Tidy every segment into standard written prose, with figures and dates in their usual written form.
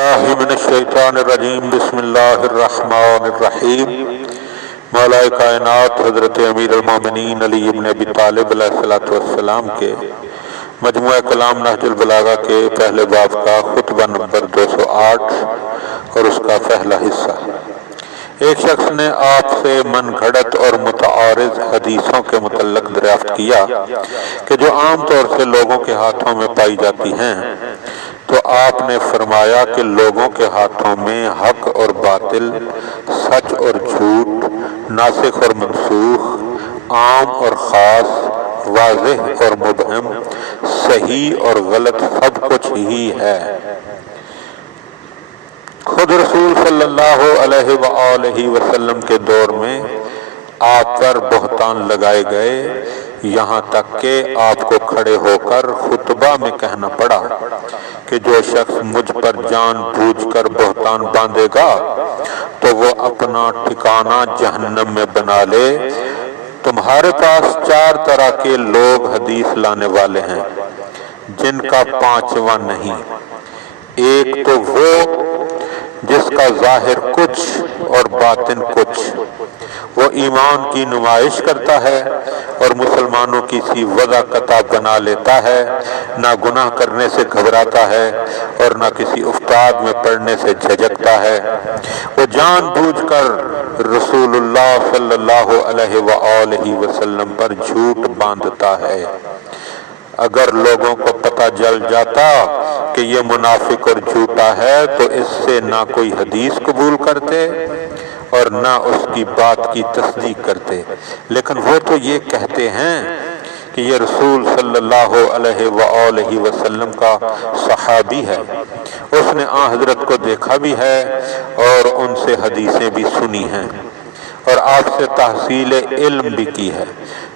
बिस्मिल्लाहि मिनश्शैतानिर्रजीम बिस्मिल्लाहिर्रहमानिर्रहीम। मौलाए कायनात हज़रत अमीर अल-मोमिनीन अली इब्न अबी तालिब अलैहिस्सलातु वस्सलाम के मजमूआ कलाम नहजुल बलागा के पहले बाब का खुतबा नंबर 208 और उसका पहला हिस्सा। एक शख्स ने आपसे मनगढ़ंत और मुतआरिज हदीसों के मुतल्लक दरियाफ्त किया कि जो आम तौर से लोगों के हाथों में पाई जाती हैं, तो आपने फरमाया कि लोगों के हाथों में हक और बातिल, सच और झूठ, नासिख और मनसूख, आम और ख़ास, वाज़ेह और मुबहम, सही और गलत सब कुछ ही है। खुद रसूल सल्लल्लाहु अलैहि वसल्लम के दौर में आप पर बहतान लगाए गए, यहाँ तक कि आपको खड़े होकर खुतबा में कहना पड़ा कि जो शख्स मुझ पर जानबूझकर बहतान बांधेगा तो वो अपना ठिकाना जहन्नम में बना ले। तुम्हारे पास 4 तरह के लोग हदीस लाने वाले हैं जिनका पांचवा नहीं। एक तो वो जिसका जाहिर कुछ और बातिन कुछ, वो ईमान की नुमाइश करता है और मुसलमानों की सी वज़ा कताब बना लेता है, ना गुनाह करने से घबराता है और ना किसी उस्ताद में पढ़ने से झिझकता है। वो जानबूझकर रसूलुल्लाह सल्लल्लाहु अलैहि वसल्लम पर झूठ बांधता है। अगर लोगों को पता चल जाता कि ये मुनाफिक और झूठा है तो इससे ना कोई हदीस कबूल करते और ना उसकी बात की तस्दीक करते, लेकिन वो तो ये कहते हैं कि ये रसूल सल्लल्लाहु अलैहि वसल्लम का सहाबी है, उसने आ हजरत को देखा भी है और उनसे हदीसें भी सुनी हैं और आपसे तहसील इल्म भी की है।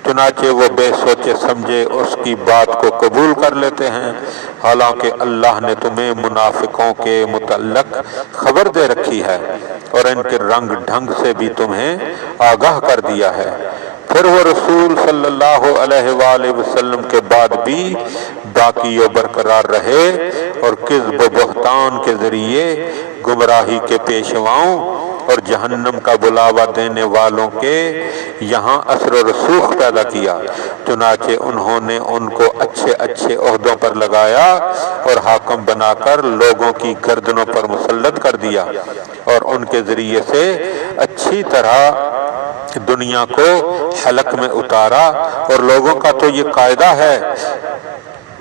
चुनाचे वो बेसोचे समझे उसकी बात को कबूल कर लेते हैं, हालांकि अल्लाह ने तुम्हें मुनाफिकों के मुतल्लक खबर दे रखी है और इनके रंग ढंग से भी तुम्हें आगाह कर दिया है। फिर वो रसूल सल्लल्लाहु अलैहि वसल्लम के बाद भी बाकी बरकरार रहे और किज़्ब बहतान के जरिए गुमराही के पेशवाओं और जहन्नम का बुलावा देने वालों के यहाँ असर रसूख पैदा किया। चुनाचे उन्होंने उनको अच्छे अच्छे ओहदों पर लगाया और हाकम बनाकर लोगों की गर्दनों पर मुसल्लत कर दिया और उनके जरिए से अच्छी तरह दुनिया को हलक में उतारा। और लोगों का तो ये कायदा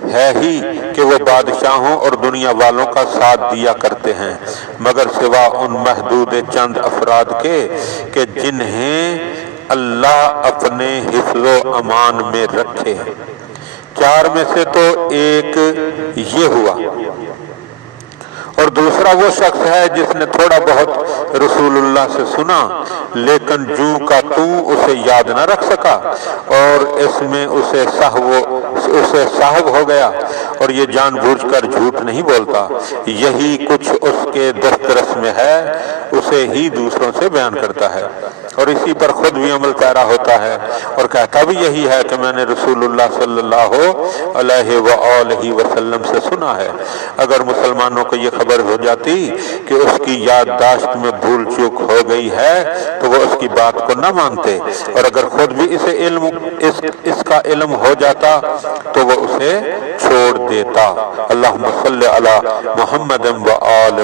है ही कि वो बादशाहों और दुनिया वालों का साथ दिया करते हैं, मगर सिवा उन महदूद चंद अफराद के जिन्हें अल्लाह अपने हिफ्ज़ो अमान में रखे। 4 में से तो एक ये हुआ और दूसरा वो शख्स है जिसने थोड़ा बहुत रसूलुल्लाह से सुना लेकिन जू का तू उसे याद न रख सका और इसमें उसे साहब हो गया और ये जानबूझकर झूठ नहीं बोलता। यही कुछ उसके दस्तरस में है, उसे ही दूसरों से बयान करता है और इसी पर खुद भी अमल पैरा होता है और कहता भी यही है कि मैंने रसूलुल्लाह सल्लल्लाहु अलैहि वसल्लम से सुना है। अगर मुसलमानों को ये खबर हो जाती कि उसकी याददाश्त में भूल चूक हो गई है तो वो उसकी बात को न मानते और अगर खुद भी इसका इल्म हो जाता तो वो उसे छोड़ देता। अल्लाहुम्मा सल्ली अला मुहम्मद व आल